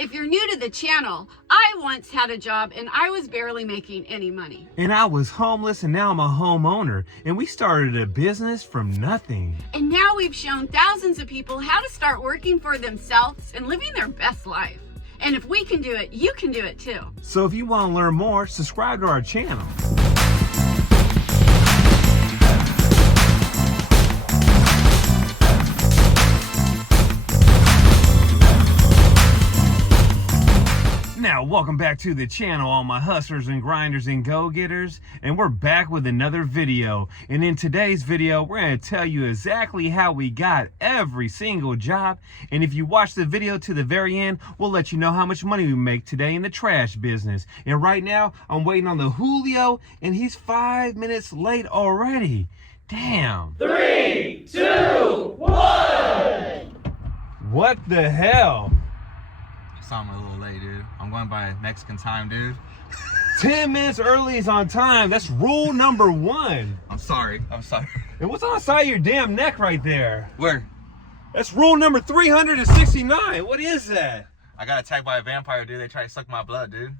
If you're new to the channel, I once had a job and I was barely making any money. And I was homeless and now I'm a homeowner. And we started a business from nothing. And now we've shown thousands of people how to start working for themselves and living their best life. And if we can do it, you can do it too. So if you want to learn more, subscribe to our channel. Now, welcome back to the channel, all my hustlers and grinders and go-getters, and we're back with another video. And in today's video, we're going to tell you exactly how we got every single job. And if you watch the video to the very end, we'll let you know how much money we make today in the trash business. And right now, I'm waiting on the Julio, and he's 5 minutes late already. Damn. 3, 2, 1. What the hell? I'm a little late, dude. I'm going by Mexican time, dude. 10 minutes early is on time. That's rule number 1. I'm sorry. And what's on the side of your damn neck right there? Where? That's rule number 369. What is that? I got attacked by a vampire, dude. They tried to suck my blood, dude.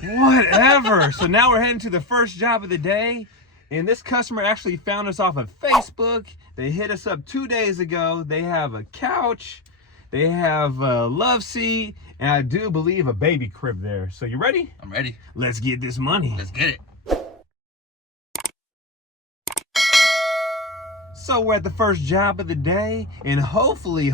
Whatever. So now we're heading to the first job of the day. And this customer actually found us off of Facebook. They hit us up 2 days ago. They have a couch. They have a love seat, and I do believe a baby crib there. So you ready? I'm ready. Let's get this money. Let's get it. So we're at the first job of the day, and hopefully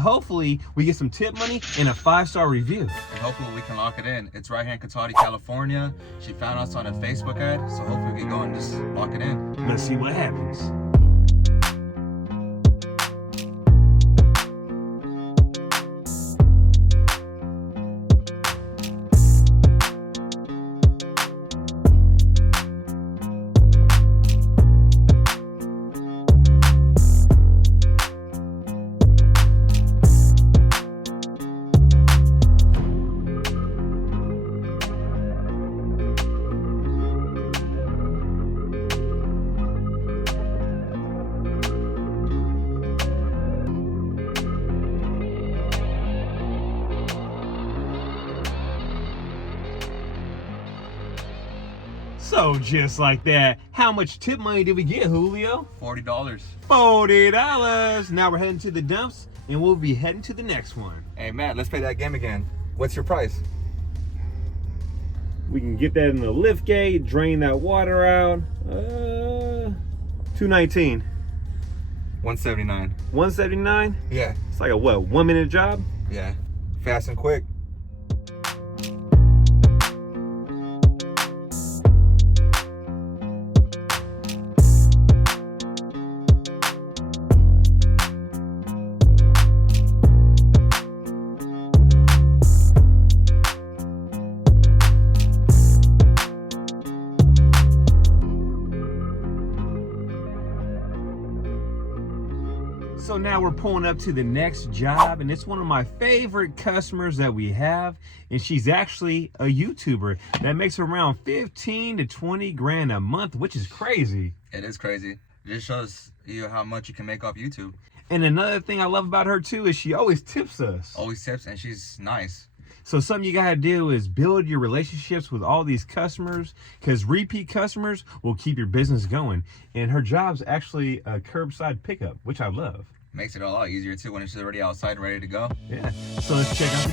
we get some tip money and a 5-star review. And hopefully we can lock it in. It's right here in Cotati, California. She found us on a Facebook ad, so hopefully we can go and just lock it in. Let's see what happens. So just like that, how much tip money did we get, Julio? $40. $40. Now we're heading to the dumps, and we'll be heading to the next one. Hey, Matt, let's play that game again. What's your price? We can get that in the lift gate, drain that water out. $219. $179. $179? Yeah. It's like a what, 1 minute job? Yeah. Fast and quick. So now we're pulling up to the next job, and it's one of my favorite customers that we have, and she's actually a YouTuber that makes around 15 to 20 grand a month, which is crazy. It is crazy. It just shows you how much you can make off YouTube. And another thing I love about her too is she always tips us. Always tips, and she's nice. So something you gotta do is build your relationships with all these customers, because repeat customers will keep your business going. And her job's actually a curbside pickup, which I love. Makes it a lot easier too when it's already outside and ready to go. Yeah, so let's check out the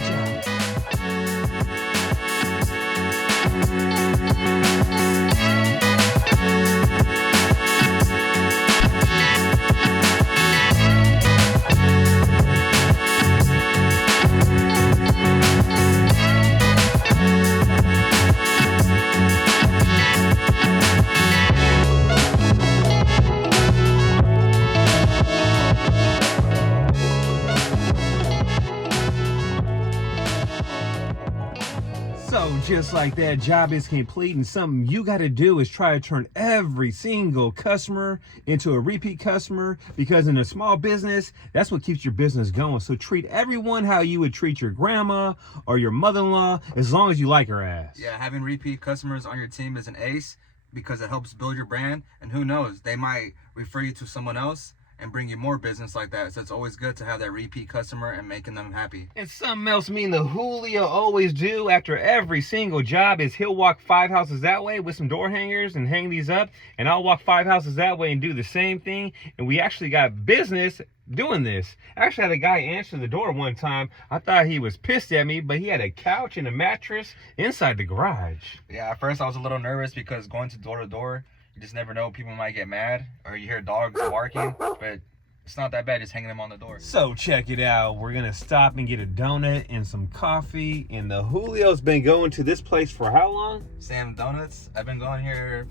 So just like that, job is complete, and something you got to do is try to turn every single customer into a repeat customer, because in a small business, that's what keeps your business going. So treat everyone how you would treat your grandma or your mother-in-law, as long as you like her ass. Yeah, having repeat customers on your team is an ace because it helps build your brand, and who knows, they might refer you to someone else and bring you more business like that. So it's always good to have that repeat customer and making them happy. And something else me and the Julio always do after every single job is he'll walk 5 houses that way with some door hangers and hang these up, and I'll walk 5 houses that way and do the same thing, and we actually got business doing this. I actually had a guy answer the door one time. I thought he was pissed at me, but he had a couch and a mattress inside the garage. Yeah, at first I was a little nervous because going to door, you just never know, people might get mad or you hear dogs barking, but it's not that bad, just hanging them on the door. So check it out. We're gonna stop and get a donut and some coffee. And the Julio's been going to this place for how long? Sam Donuts, I've been going here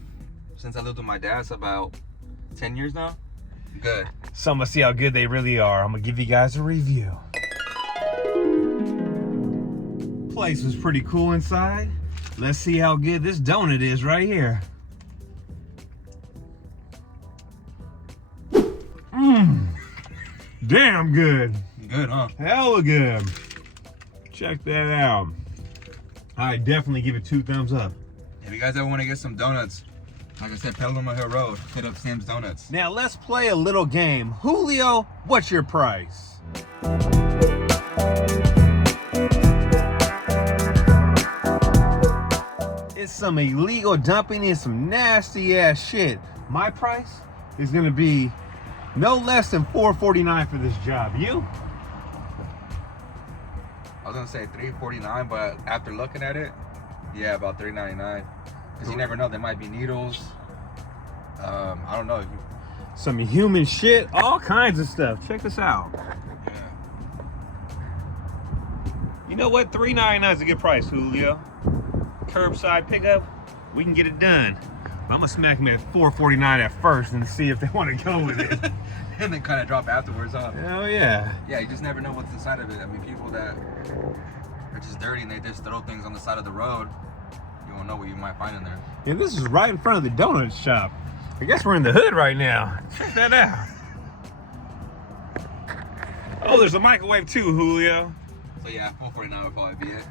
since I lived with my dad, so about 10 years now. Good. So I'm gonna see how good they really are. I'm gonna give you guys a review. Place was pretty cool inside. Let's see how good this donut is right here. Damn good. Good, huh? Hella good. Check that out. I definitely give it 2 thumbs up. If you guys ever want to get some donuts, like I said, Petaluma Hill Road, hit up Sam's Donuts. Now let's play a little game. Julio, what's your price? It's some illegal dumping and some nasty ass shit. My price is gonna be no less than $4.49 for this job. You? I was gonna say $3.49, but after looking at it, yeah, about $3.99. Because you never know, there might be needles. I don't know. Some human shit, all kinds of stuff. Check this out. Yeah. You know what? $3.99 is a good price, Julio. Curbside pickup, we can get it done. I'm gonna smack them at $4.49 at first and see if they want to go with it. And then kind of drop afterwards, huh? Hell yeah. Yeah, you just never know what's inside of it. I mean, people that are just dirty and they just throw things on the side of the road, you won't know what you might find in there. And this is right in front of the donut shop. I guess we're in the hood right now. Check that out. Oh, there's a microwave too, Julio. So yeah, $4.49 would probably be it.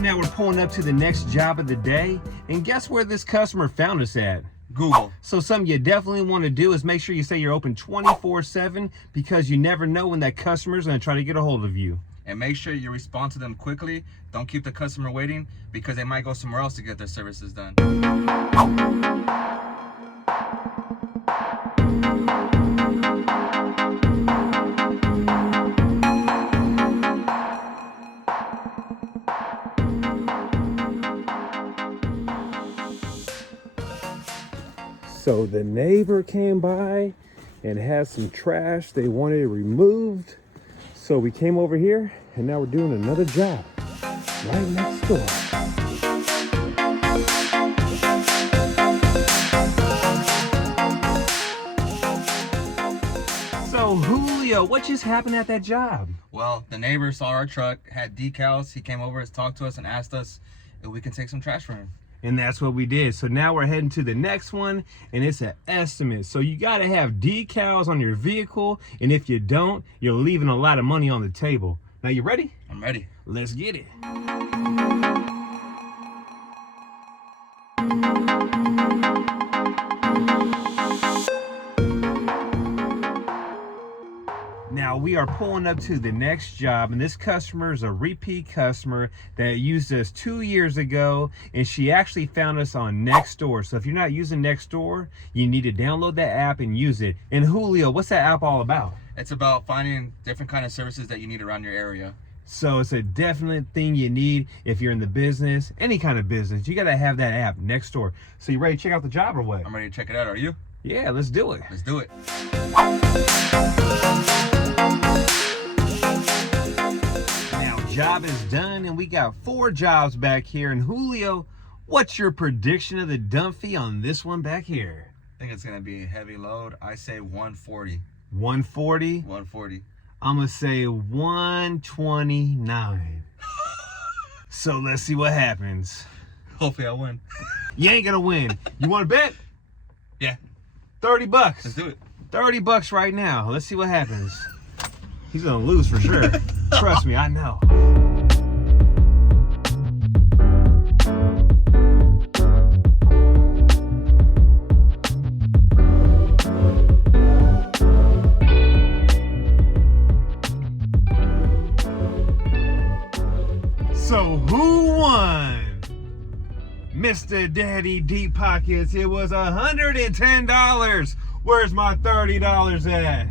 Now we're pulling up to the next job of the day, and guess where this customer found us at? Google. So something you definitely want to do is make sure you say you're open 24/7, because you never know when that customer's going to try to get a hold of you. And make sure you respond to them quickly. Don't keep the customer waiting, because they might go somewhere else to get their services done. So the neighbor came by and had some trash they wanted removed. So we came over here and now we're doing another job right next door. So Julio, what just happened at that job? Well, the neighbor saw our truck, had decals. He came over, talked to us, and asked us if we can take some trash from him. And that's what we did. So now we're heading to the next one, and it's an estimate. So you got to have decals on your vehicle, and if you don't, you're leaving a lot of money on the table. Now, you ready? I'm ready. Let's get it. Now we are pulling up to the next job, and this customer is a repeat customer that used us 2 years ago, and she actually found us on Nextdoor. So if you're not using Nextdoor, you need to download that app and use it. And Julio, what's that app all about? It's about finding different kind of services that you need around your area. So it's a definite thing you need if you're in the business, any kind of business. You got to have that app, Nextdoor. So you ready to check out the job or what? I'm ready to check it out. Are you? Yeah, let's do it. Let's do it. Now, job is done, and we got 4 jobs back here. And Julio, what's your prediction of the dump fee on this one back here? I think it's going to be a heavy load. I say 140. 140? 140. I'm going to say 129. So let's see what happens. Hopefully I win. You ain't gonna win. You want to bet? Yeah. $30. Let's do it. $30 right now. Let's see what happens. He's gonna lose for sure. Trust me, I know. So who won? Mr. Daddy Deep Pockets, it was $110. Where's my $30 at?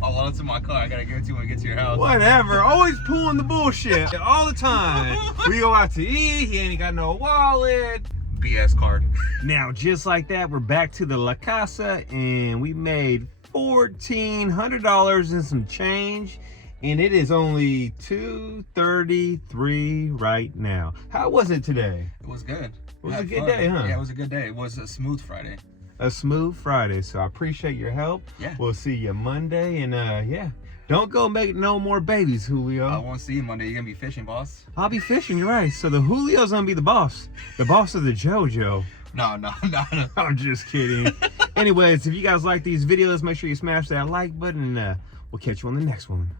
Oh, well, it's in my car. I gotta give it to you when we get to your house. Whatever, always pulling the bullshit all the time. We go out to eat, he ain't got no wallet. BS card. Now, just like that, we're back to the La Casa, and we made $1,400 and some change. And it is only 2:33 right now. How was it today? It was good. It was a good day, huh? Yeah, it was a good day. It was a smooth Friday. A smooth Friday. So I appreciate your help. Yeah. We'll see you Monday. And yeah, don't go make no more babies, Julio. I won't see you Monday. You're gonna be fishing, boss. I'll be fishing, you're right. So the Julio's gonna be the boss. The boss of the JoJo. No. I'm just kidding. Anyways, if you guys like these videos, make sure you smash that like button, and we'll catch you on the next one.